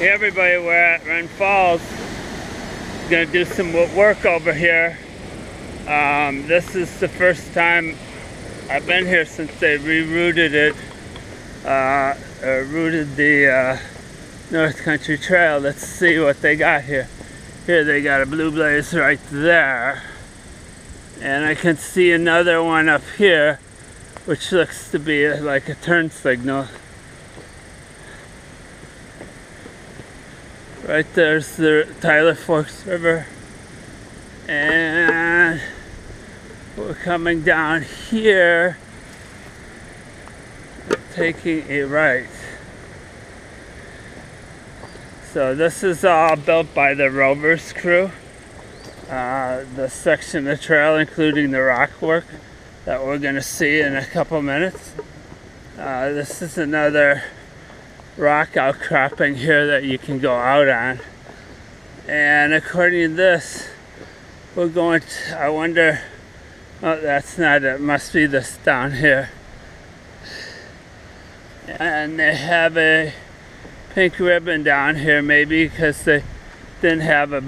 Hey everybody, we're at Wren Falls. Gonna do some work over here. This is the first time I've been here since they rerouted it, routed the North Country Trail. Let's see what they got here. Here they got a blue blaze right there, and I can see another one up here, which looks to be like a turn signal. Right there's the Tyler Forks River, and we're coming down here, taking a right. So this is all built by the Rovers crew. The section of the trail, including the rock work that we're going to see in a couple minutes. This is another rock outcropping here that you can go out on, and according to this, we're going to, I wonder, oh, that's not it, must be this down here. And they have a pink ribbon down here, maybe because they didn't have a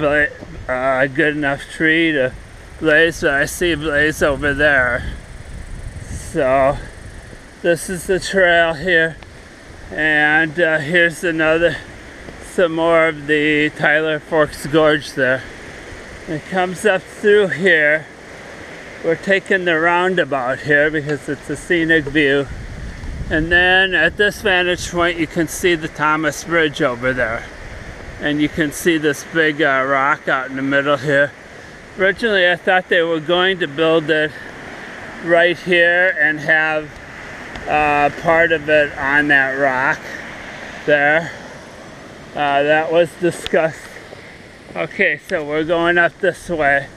good enough tree to blaze, but I see a blaze over there. So this is the trail here. And here's some more of the Tyler Forks Gorge there. It comes up through here. We're taking the roundabout here because it's a scenic view. And then at this vantage point you can see the Thomas Bridge over there. And you can see this big rock out in the middle here. Originally I thought they were going to build it right here and have part of it on that rock there. That was discussed. Okay, so we're going up this way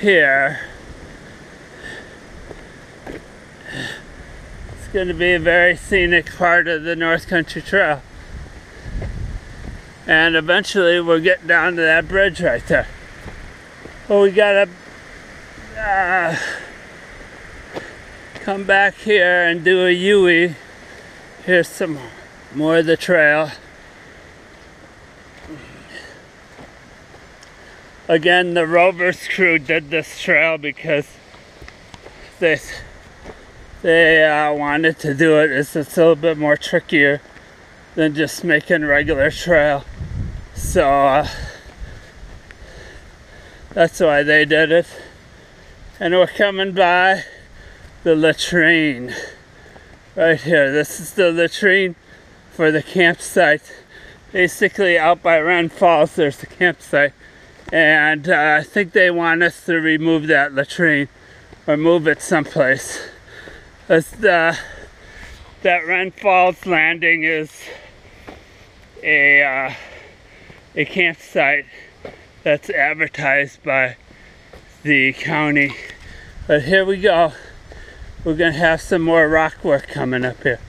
here. It's going to be a very scenic part of the North Country Trail. And eventually we'll get down to that bridge right there. Well, we gotta come back here and do a U-ey. Here's some more of the trail. Again, the Rovers crew did this trail because they wanted to do it. It's a little bit more trickier than just making regular trail. So that's why they did it. And we're coming by the latrine right here. This is the latrine for the campsite. Basically out by Wren Falls there's the campsite, and I think they want us to remove that latrine or move it someplace. That Wren Falls landing is a campsite that's advertised by the county. But here we go. We're going to have some more rock work coming up here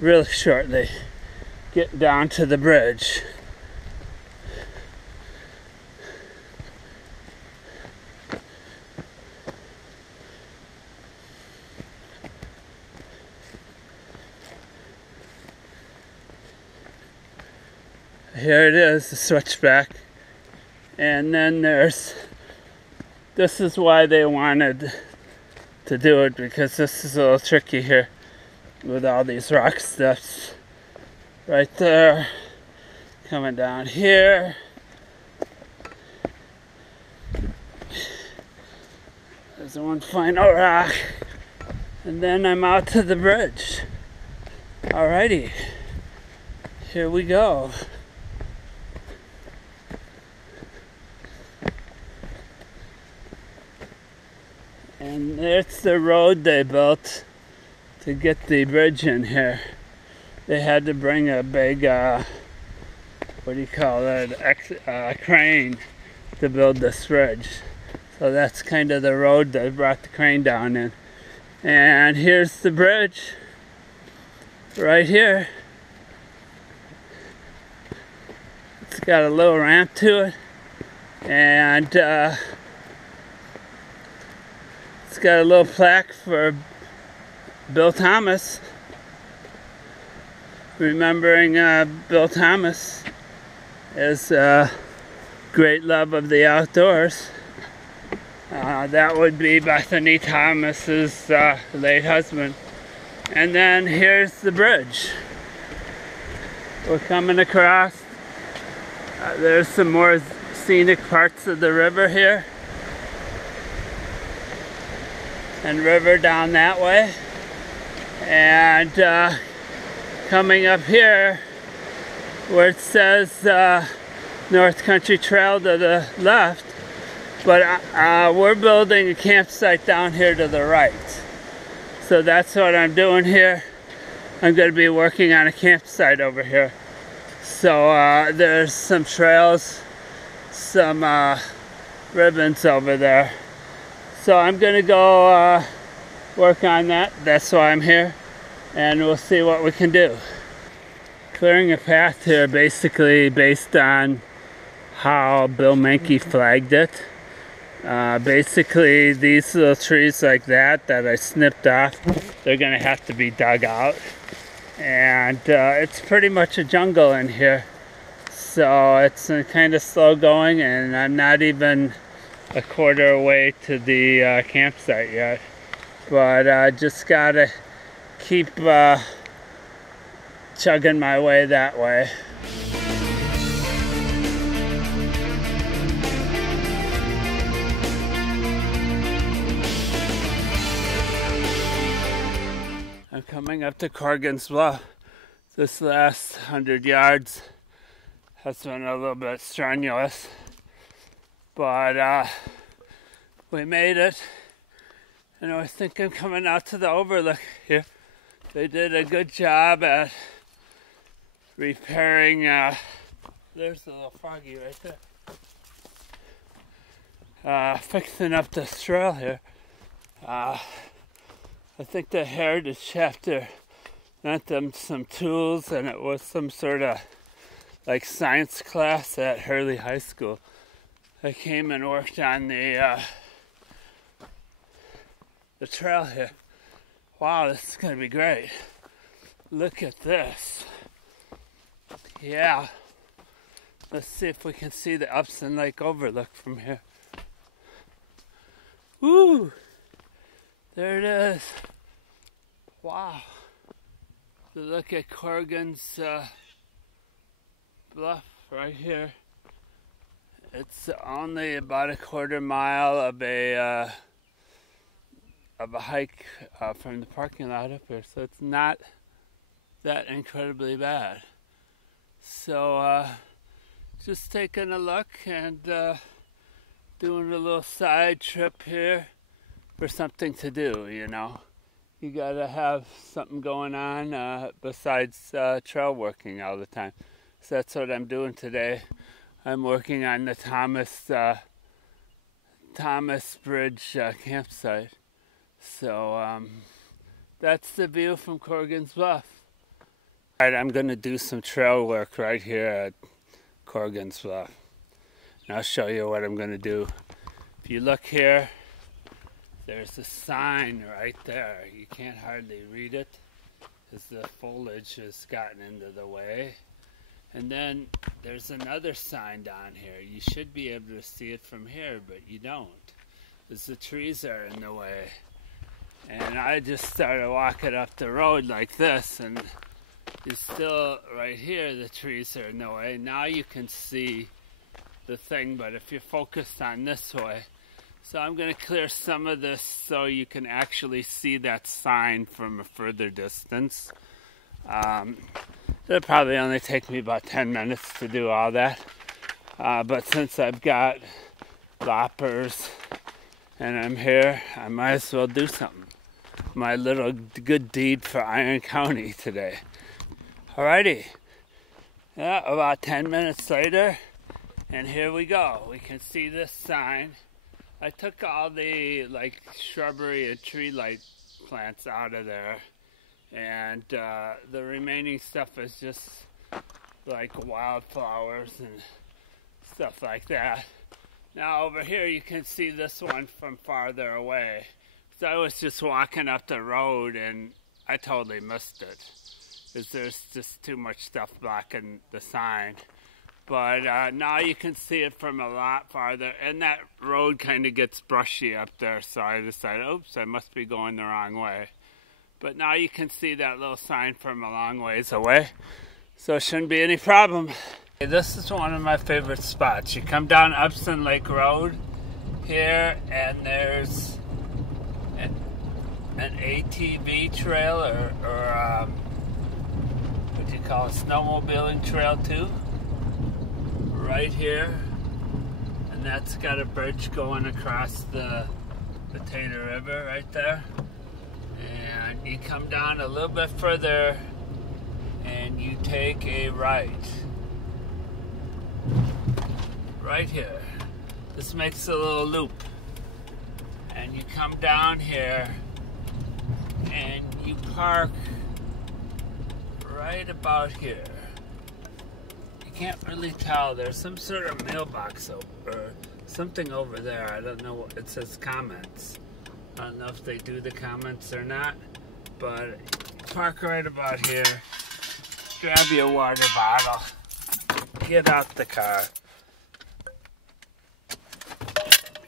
really shortly. Getting down to the bridge. Here it is, the switchback. And then this is why they wanted to do it, because this is a little tricky here with all these rock steps right there, coming down here. There's one final rock, and then I'm out to the bridge. Alrighty, here we go. And there's the road they built to get the bridge in here. They had to bring a big, what do you call it, crane to build this bridge. So that's kind of the road they brought the crane down in. And here's the bridge, right here. It's got a little ramp to it, and it's got a little plaque for Bill Thomas, remembering Bill Thomas is a great love of the outdoors. That would be Bethany Thomas's late husband. And then here's the bridge. We're coming across. There's some more scenic parts of the river here. And river down that way. And coming up here where it says North Country Trail to the left. But we're building a campsite down here to the right. So that's what I'm doing here. I'm going to be working on a campsite over here. So there's some trails, some ribbons over there. So I'm going to go work on that. That's why I'm here. And we'll see what we can do. Clearing a path here basically based on how Bill Mankey flagged it. Basically these little trees like that I snipped off, they're gonna have to be dug out, and it's pretty much a jungle in here, so it's kind of slow going, and I'm not even a quarter way to the campsite yet, but I just gotta keep chugging my way that way. I'm coming up to Corrigan's Bluff. This last 100 yards has been a little bit strenuous, but we made it. And I think I'm coming out to the overlook here. They did a good job at repairing, there's a little froggy right there. Fixing up this trail here. I think the Heritage chapter lent them some tools, and it was some sort of like science class at Hurley High School. I came and worked on the trail here. Wow, this is gonna be great. Look at this. Yeah. Let's see if we can see the Upson Lake overlook from here. Woo! There it is. Wow. Look at Corrigan's Bluff right here. It's only about a quarter mile of a hike from the parking lot up here, so it's not that incredibly bad. So just taking a look and doing a little side trip here for something to do, you know. You gotta have something going on besides trail working all the time. So that's what I'm doing today. I'm working on the Thomas Bridge campsite. So that's the view from Corrigan's Bluff. Alright, I'm gonna do some trail work right here at Corrigan's Bluff. And I'll show you what I'm gonna do. If you look here, there's a sign right there. You can't hardly read it because the foliage has gotten into the way. And then there's another sign down here. You should be able to see it from here, but you don't, because the trees are in the way. And I just started walking up the road like this, and it's still right here, the trees are in the way. Now you can see the thing, but if you're focused on this way. So I'm going to clear some of this so you can actually see that sign from a further distance. It'll probably only take me about 10 minutes to do all that. But since I've got loppers and I'm here, I might as well do something. My little good deed for Iron County today. Alrighty. Yeah, about 10 minutes later, and here we go. We can see this sign. I took all the shrubbery and tree light plants out of there, and the remaining stuff is just like wildflowers and stuff like that. Now over here you can see this one from farther away. So I was just walking up the road and I totally missed it, because there's just too much stuff blocking the sign. But now you can see it from a lot farther, and that road kind of gets brushy up there, so I decided, oops, I must be going the wrong way. But now you can see that little sign from a long ways away, so it shouldn't be any problem. This is one of my favorite spots. You come down Upson Lake Road here, and there's an ATV trail, or what do you call it, snowmobiling trail too, right here, and that's got a bridge going across the Potato River right there. And you come down a little bit further and you take a right here. This makes a little loop, and you come down here and you park right about here. You can't really tell. There's some sort of mailbox or something over there. I don't know what it says. Comments. I don't know if they do the comments or not, but park right about here, grab your water bottle, get out the car.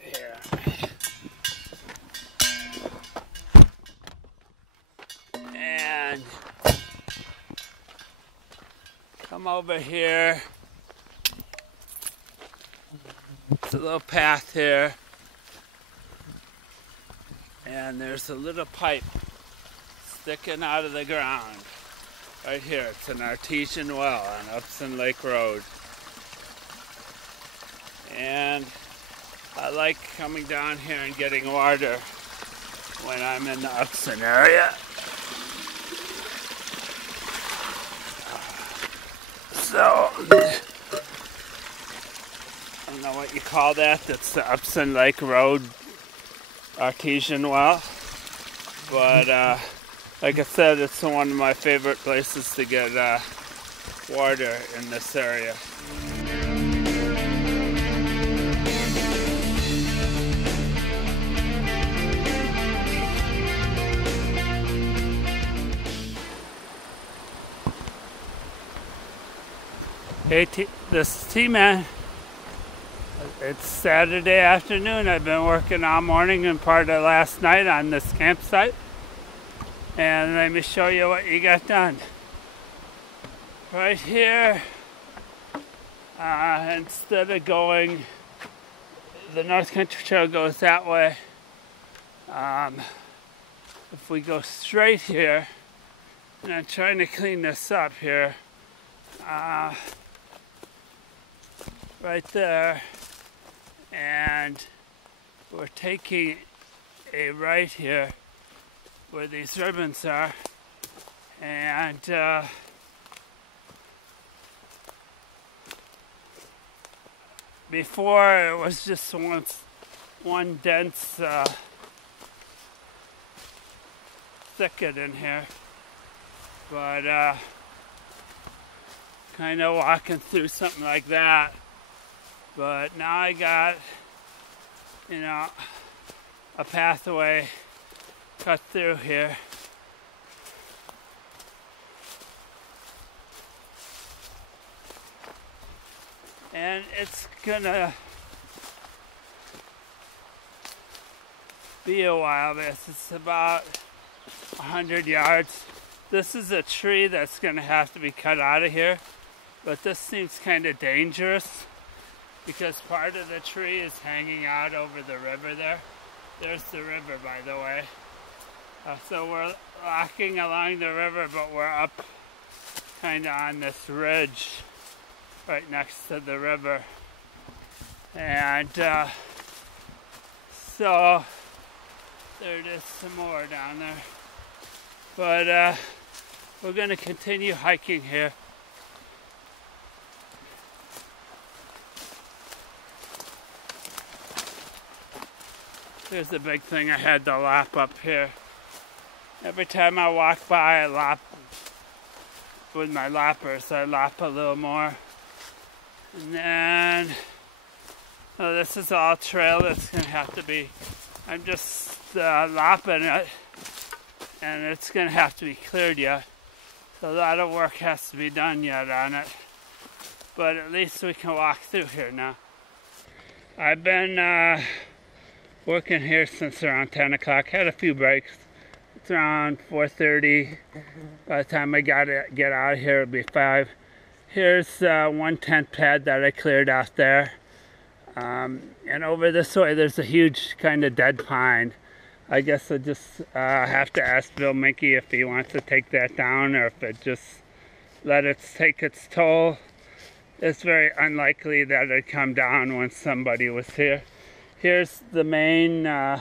Here. And come over here. It's a little path here. And there's a little pipe sticking out of the ground right here. It's an artesian well on Upson Lake Road. And I like coming down here and getting water when I'm in the Upson area. So, I don't know what you call that. That's the Upson Lake Road artesian well, but like I said, it's one of my favorite places to get water in this area. Hey, this is Tman. It's Saturday afternoon. I've been working all morning and part of last night on this campsite. And let me show you what you got done. Right here, instead of going, the North Country Trail goes that way. If we go straight here, and I'm trying to clean this up here, right there, and we're taking a right here where these ribbons are, and before it was just one dense thicket in here, but kind of walking through something like that. But now I got, you know, a pathway cut through here. And it's gonna be a while. It's about 100 yards. This is a tree that's gonna have to be cut out of here, but this seems kind of dangerous, because part of the tree is hanging out over the river there. There's the river, by the way. So we're walking along the river, but we're up kind of on this ridge right next to the river. And so there it is, some more down there. But we're going to continue hiking here. Here's the big thing I had to lap up here. Every time I walk by, I lap with my lappers. I lap a little more. And then, oh, this is all trail that's going to have to be, I'm just lapping it, and it's going to have to be cleared yet. So a lot of work has to be done yet on it. but at least we can walk through here now. I've been working here since around 10 o'clock. Had a few breaks. It's around 4:30. By the time I get out of here, it'll be 5. Here's one tent pad that I cleared out there. And over this way, there's a huge kind of dead pine. I guess I just have to ask Bill Minky if he wants to take that down or if it just let it take its toll. It's very unlikely that it'd come down when somebody was here. Here's the main, you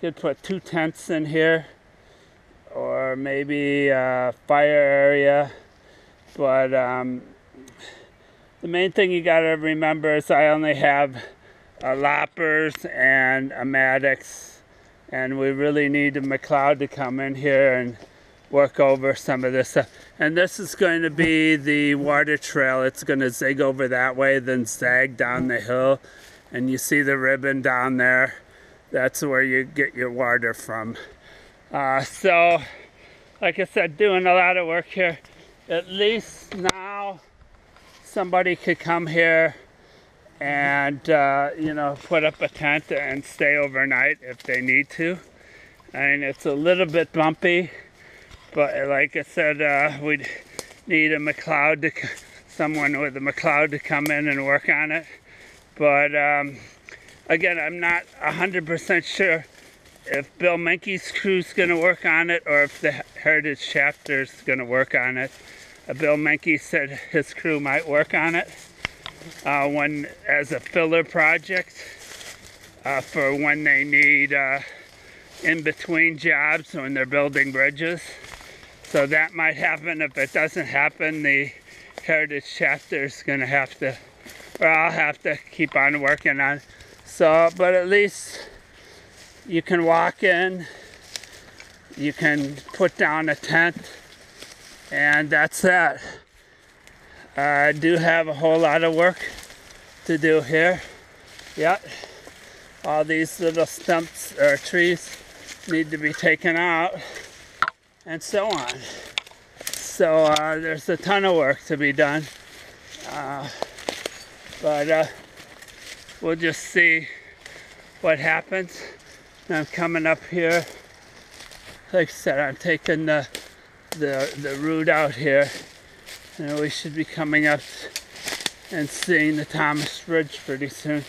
could put 2 tents in here, or maybe a fire area. But the main thing you gotta remember is I only have loppers and a Maddox, and we really need a McLeod to come in here and work over some of this stuff. And this is going to be the water trail. It's going to zig over that way, then zag down the hill. And you see the ribbon down there. That's where you get your water from. So, like I said, doing a lot of work here. At least now somebody could come here and you know, put up a tent and stay overnight if they need to. I mean, it's a little bit bumpy, but like I said, we'd need a McLeod, someone with a McLeod to come in and work on it. But again, I'm not 100% sure if Bill Minky's crew's going to work on it or if the Heritage Chapter's going to work on it. Bill Minky said his crew might work on it as a filler project for when they need in-between jobs when they're building bridges. So that might happen. If it doesn't happen, the Heritage Chapter is going to have to, or I'll have to keep on working on it. So, but at least you can walk in, you can put down a tent, and that's that. I do have a whole lot of work to do here. Yep. All these little stumps or trees need to be taken out, and so on. So there's a ton of work to be done. But we'll just see what happens. I'm coming up here. Like I said, I'm taking the route out here, and we should be coming up and seeing the Thomas Bridge pretty soon.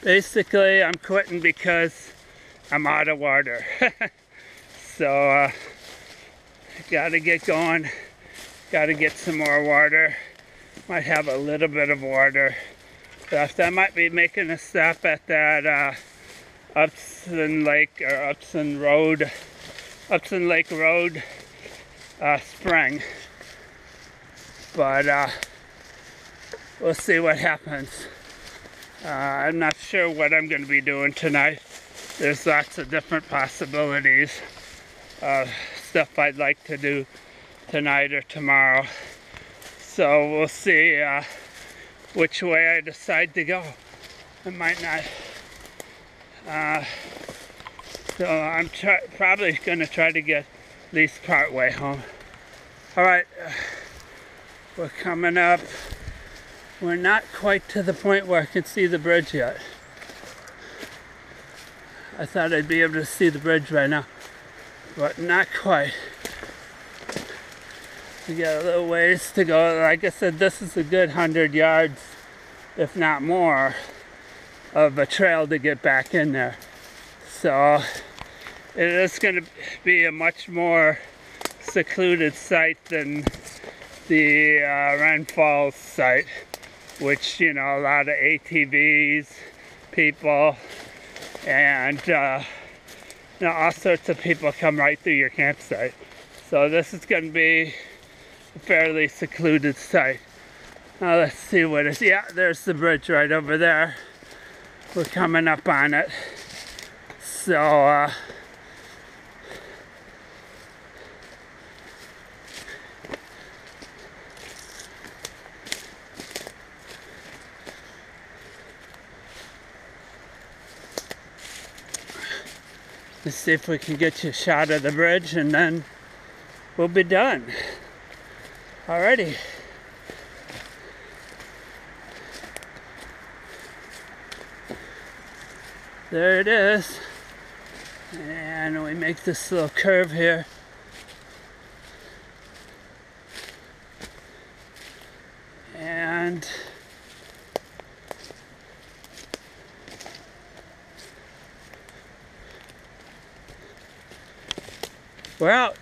Basically, I'm quitting because I'm out of water. So, gotta get going. Gotta get some more water. Might have a little bit of water left. I might be making a stop at that Upson Lake Road spring. But we'll see what happens. I'm not sure what I'm going to be doing tonight. There's lots of different possibilities of stuff I'd like to do tonight or tomorrow. So we'll see which way I decide to go. I might not. So I'm probably going to try to get at least part way home. Alright, we're coming up. We're not quite to the point where I can see the bridge yet. I thought I'd be able to see the bridge right now, but not quite. We got a little ways to go. Like I said, this is a good 100 yards, if not more, of a trail to get back in there. So it is going to be a much more secluded site than the Wren Falls site, which, you know, a lot of ATVs, people, and you know, all sorts of people come right through your campsite. So this is going to be a fairly secluded site. Now let's see what it is. Yeah, there's the bridge right over there. We're coming up on it. So Let's see if we can get you a shot of the bridge and then we'll be done. Alrighty. There it is. And we make this little curve here. And we're out.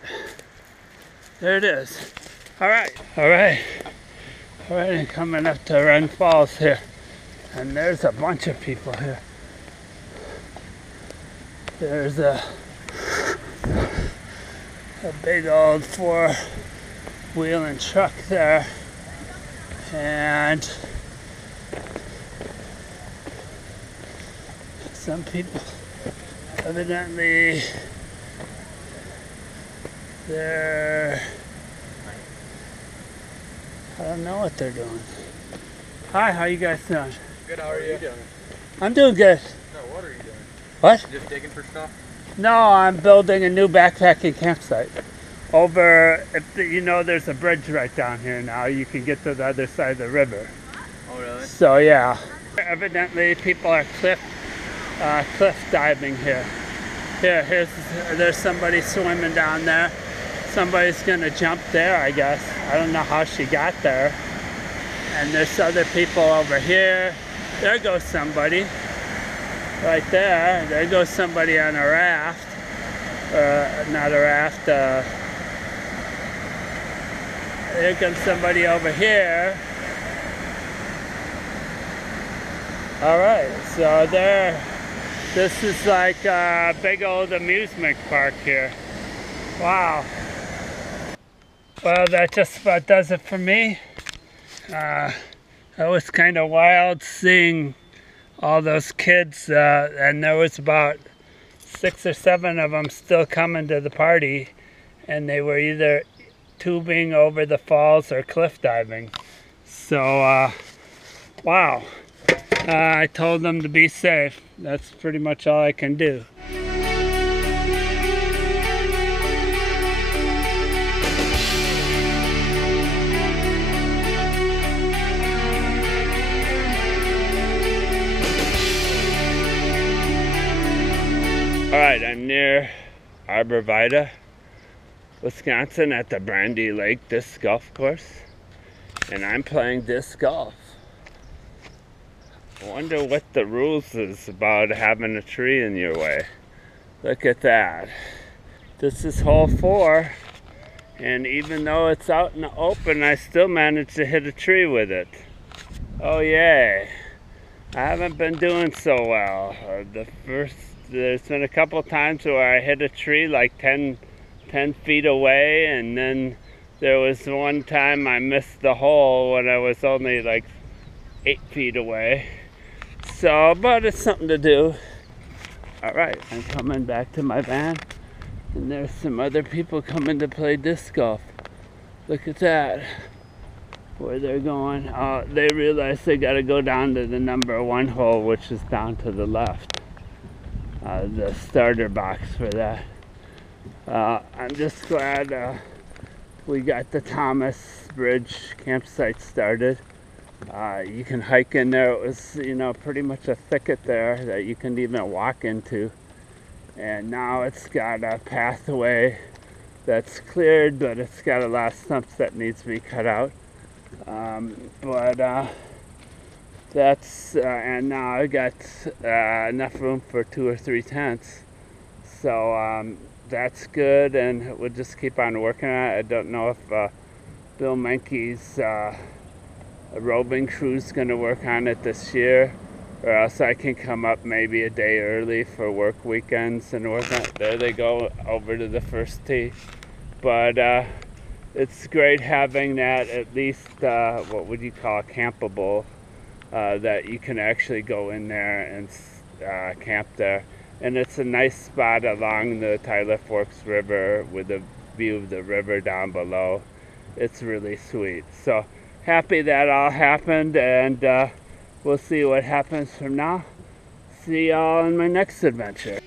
There it is. Alright, and coming up to Wren Falls here. And there's a bunch of people here. There's a big old four-wheeling truck there. And some people, evidently, I don't know what they're doing. Hi, how you guys doing? Good, how are you doing? I'm doing good. No, what are you doing? What? Just digging for stuff? No, I'm building a new backpacking campsite. Over, you know, there's a bridge right down here now. You can get to the other side of the river. Oh, really? So, yeah. Evidently, people are cliff diving here. There's somebody swimming down there. Somebody's gonna jump there, I guess. I don't know how she got there. And there's other people over here. There goes somebody. Right there. There goes somebody on a raft. Not a raft. Here comes somebody over here. Alright, so this is like a big old amusement park here. Wow. Well, that just about does it for me. That was kind of wild seeing all those kids, and there was about 6 or 7 of them still coming to the party, and they were either tubing over the falls or cliff diving. So, wow. I told them to be safe. That's pretty much all I can do. Alright, I'm near ARBOR, VITAE, Wisconsin at the BRANDY Lake disc golf course, and I'm playing disc golf. I wonder what the rules is about having a tree in your way. Look at that. This is hole 4, and even though it's out in the open, I still managed to hit a tree with it. Oh yay. I haven't been doing so well. There's been a couple times where I hit a tree like 10 feet away, and then there was one time I missed the hole when I was only like 8 feet away. So, but it's something to do. Alright, I'm coming back to my van, and there's some other people coming to play disc golf. Look at that. Where they're going. They realize they gotta go down to the number 1 hole, which is down to the left. The starter box for that. I'm just glad we got the Thomas Bridge campsite started. You can hike in there. It was, you know, pretty much a thicket there that you can even walk into. And now it's got a pathway that's cleared, but it's got a lot of stumps that needs to be cut out. And now I got enough room for 2 or 3 tents. So that's good, and we'll just keep on working on it. I don't know if Bill Menke's roving crew's gonna work on it this year, or else I can come up maybe a day early for work weekends and work on it. There they go over to the first tee. But it's great having that, at least what would you call campable, that you can actually go in there and camp there. And it's a nice spot along the Tyler Forks River with a view of the river down below. It's really sweet. So happy that all happened, and we'll see what happens from now. See y'all in my next adventure.